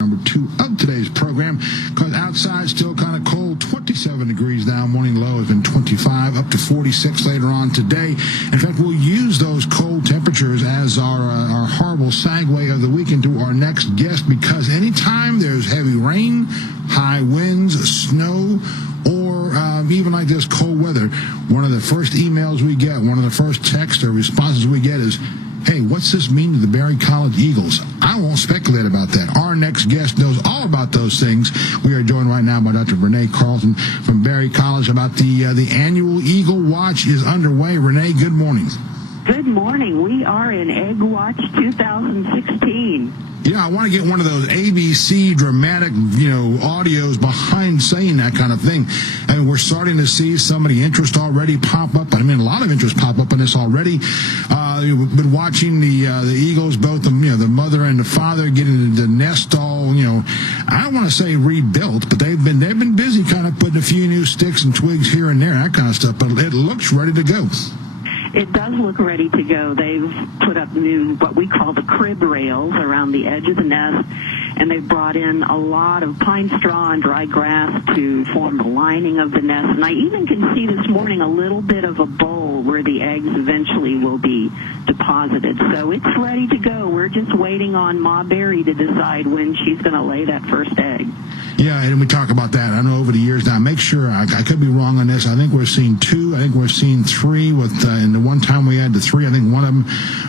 Number 2 of today's program, because outside still kind of cold, 27 degrees now. Morning low has been 25, up to 46 later on today. In fact, we'll use those cold temperatures as our horrible segue of the week into our next guest, because anytime there's heavy rain, high winds, snow, or even like this cold weather, one of the first emails we get, one of the first texts or responses we get is, hey, what's this mean to the Berry College Eagles? I won't speculate about that. Our next guest knows all about those things. We are joined right now by Dr. Renee Carleton from Berry College about the annual Eagle Watch is underway. Renee, good morning. Good morning. We are in Egg Watch 2016. Yeah, I want to get one of those ABC dramatic, audios behind saying that kind of thing. And we're starting to see some of the interest already pop up. I mean, a lot of interest pop up in this already. We've been watching the Eagles, both the mother and the father, getting the nest all, I don't want to say rebuilt, but they've been busy kind of putting a few new sticks and twigs here and there, that kind of stuff. But it looks ready to go. It does look ready to go. They've put up new, what we call the crib rails around the edge of the nest, and they've brought in a lot of pine straw and dry grass to form the lining of the nest. And I even can see this morning a little bit of a bowl where the eggs eventually will be deposited. So it's ready to go. We're just waiting on Ma Berry to decide when she's going to lay that first egg. Yeah, and we talk about that. I know over the years now. Make sure, I could be wrong on this. I think we're seeing 2. I think we're seeing 3 with, and the one time we had the 3, I think one of them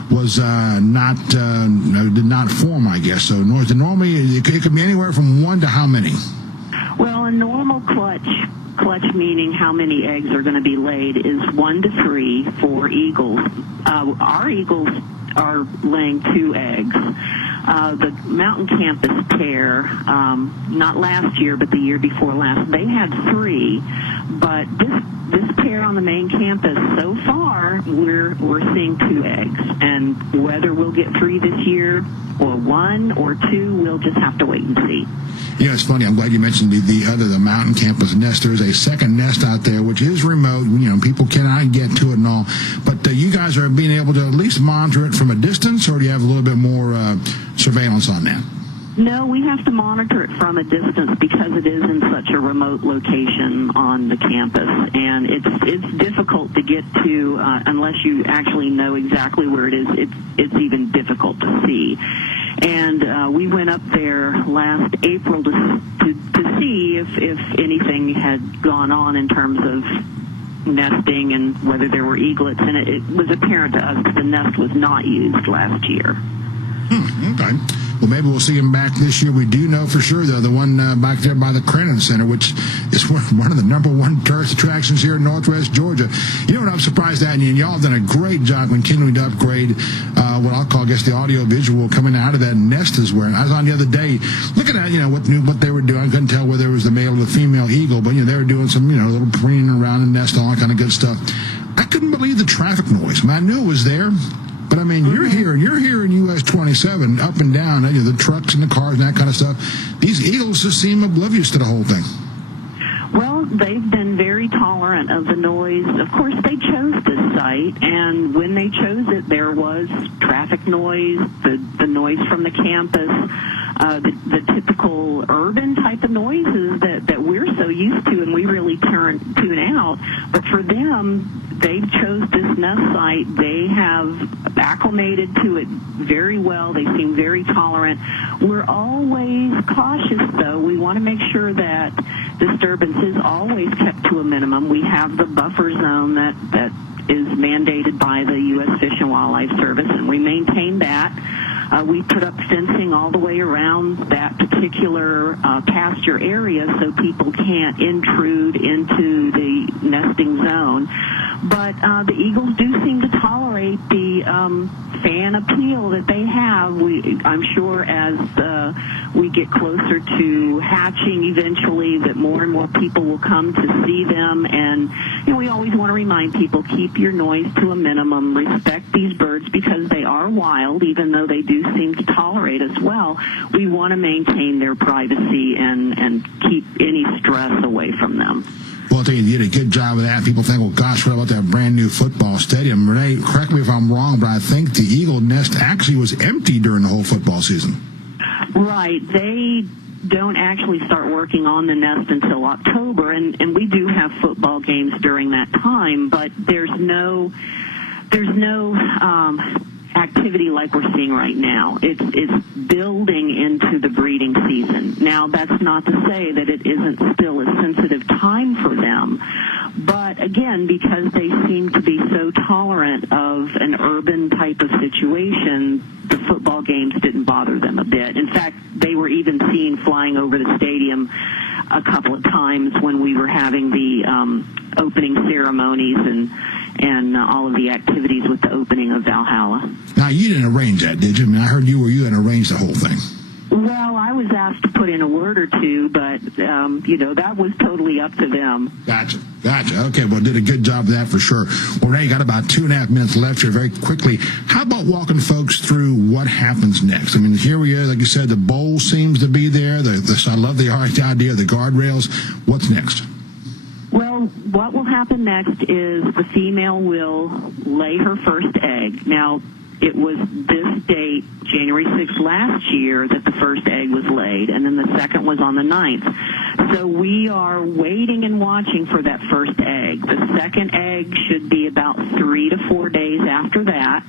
was did not form, I guess. So normally it could be anywhere from 1 to how many? Well, a normal clutch meaning how many eggs are going to be laid, is 1 to 3 for eagles. Our eagles are laying 2 eggs. The Mountain Campus pair, not last year, but the year before last, they had 3. But this pair on the main campus, so far, we're seeing 2 eggs. And whether we'll get 3 this year, or 1 or 2, we'll just have to wait and see. Yeah, it's funny. I'm glad you mentioned the Mountain Campus nest. There's a second nest out there, which is remote. People cannot get to it and all. But you guys are being able to at least monitor it from a distance, or do you have a little bit more surveillance on that? No, we have to monitor it from a distance because it is in such a remote location on the campus, and it's difficult to get to unless you actually know exactly where it is. It's even difficult to see. And we went up there last April to see if anything had gone on in terms of nesting and whether there were eaglets, and it was apparent to us that the nest was not used last year. Okay. Well, maybe we'll see him back this year. We do know for sure, though, the one back there by the Crennan Center, which is one of the number 1 tourist attractions here in Northwest Georgia. You know what I'm surprised at? And y'all have done a great job continuing to upgrade what I'll call, I guess, the audio-visual coming out of that nest is where. I was on the other day looking at, what they were doing. I couldn't tell whether it was the male or the female eagle, but, they were doing some, little preening around the nest, all that kind of good stuff. I couldn't believe the traffic noise. I mean, I knew it was there. But, I mean, you're here in US 27, up and down, the trucks and the cars and that kind of stuff. These eagles just seem oblivious to the whole thing. Well, they've been very tolerant of the noise. Of course, they chose this site, and when they chose it, there was traffic noise, the noise from the campus, the typical urban type of noises that we're so used to and we really tune out. But for them, they chose this nest site. They have acclimated to it very well. They seem very tolerant. We're always cautious, though. We want to make sure that disturbance is always kept to a minimum. We have the buffer zone that is mandated by the U.S. Fish and Wildlife Service, and we maintain that. We put up fencing all the way around that particular pasture area so people can't intrude into the nesting zone. But the eagles do seem to tolerate the fan appeal that they have. I'm sure as we get closer to hatching eventually that more and more people will come to see them. And we always want to remind people, keep your noise to a minimum. Respect these birds because they are wild, even though they do seem to tolerate us well. We want to maintain their privacy and keep any stress away from them. Well, I tell you did a good job of that. People think, well, gosh, what about that brand new football stadium? Renee, correct me if I'm wrong, but I think the eagle nest actually was empty during the whole football season. Right. They don't actually start working on the nest until October, and we do have football games during that time, but there's no activity like we're seeing right now. It's building into the breeding season. Now, that's not to say that it isn't still a sensitive time for them, but again, because they seem to be so tolerant of an urban type of situation, the football games didn't bother them a bit. In fact, they were even seen flying over the stadium a couple of times when we were having the opening ceremonies and all of the activities with the opening of Valhalla. Now, you didn't arrange that, did you? I mean, I heard you had arranged the whole thing. Well, I was asked to put in a word or two, but, that was totally up to them. Gotcha. Okay, well, did a good job of that for sure. Well, Renee, you got about 2.5 minutes left here very quickly. How about walking folks through what happens next? I mean, here we are, like you said, the bowl seems to be there. I love the idea of the guardrails. What's next? Well, what will happen next is the female will lay her first egg. Now, it was this date, January 6th last year, that the first egg was laid, and then the second was on the 9th. So we are waiting and watching for that first egg. The second egg should be about 3 to 4 days after that.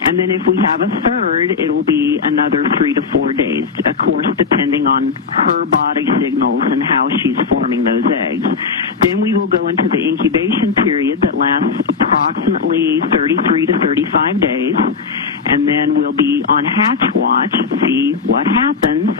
And then if we have a third, it will be another 3 to 4 days, of course, depending on her body signals and how she's forming those eggs. Then we will go into the incubation period that lasts approximately 33 to 35 days. And then we'll be on hatch watch, see what happens.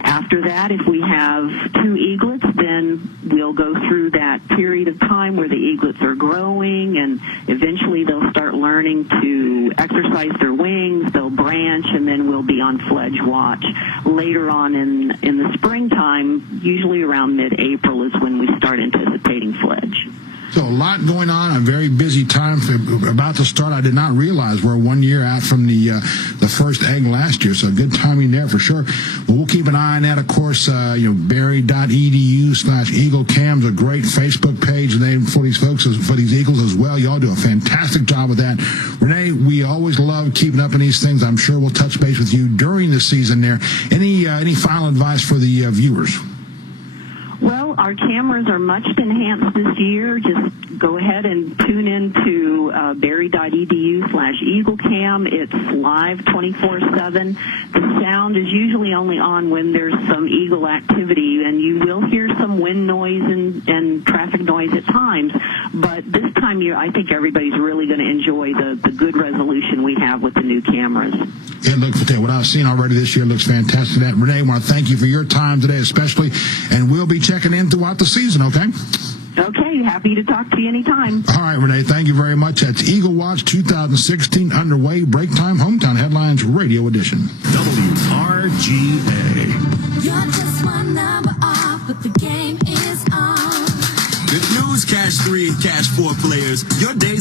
After that, if we have 2 eaglets, then we'll go through that period of time where the eaglets are growing, and eventually they'll start learning to exercise their wings, they'll branch, and then we'll be on fledge watch. Later on in the springtime, usually around mid-April is when we start anticipating fledge. So a lot going on, a very busy time about to start. I did not realize we're 1 year out from the first egg last year, so good timing there for sure. Well, we'll keep an eye on that, of course. Berry.edu/EagleCam's a great Facebook page name for these folks, for these eagles as well. Y'all do a fantastic job with that. Renee, we always love keeping up in these things. I'm sure we'll touch base with you during the season there. Any final advice for the viewers? Well, our cameras are much enhanced this year. Just go ahead and tune in to berry.edu/EagleCam. It's live 24/7. The sound is usually only on when there's some eagle activity, and you will hear some wind noise and traffic noise at times. But this time year, I think everybody's really going to enjoy the good resolution we have with the new cameras. What I've seen already this year looks fantastic. Renee, I want to thank you for your time today especially, and we'll be checking in throughout the season, okay? Okay, happy to talk to you anytime. All right, Renee, thank you very much. That's Eagle Watch 2016 underway, Break Time Hometown Headlines Radio Edition. WRGA. You're just one number off, but the game is on. Good news, Cash 3 and Cash 4 players. Your days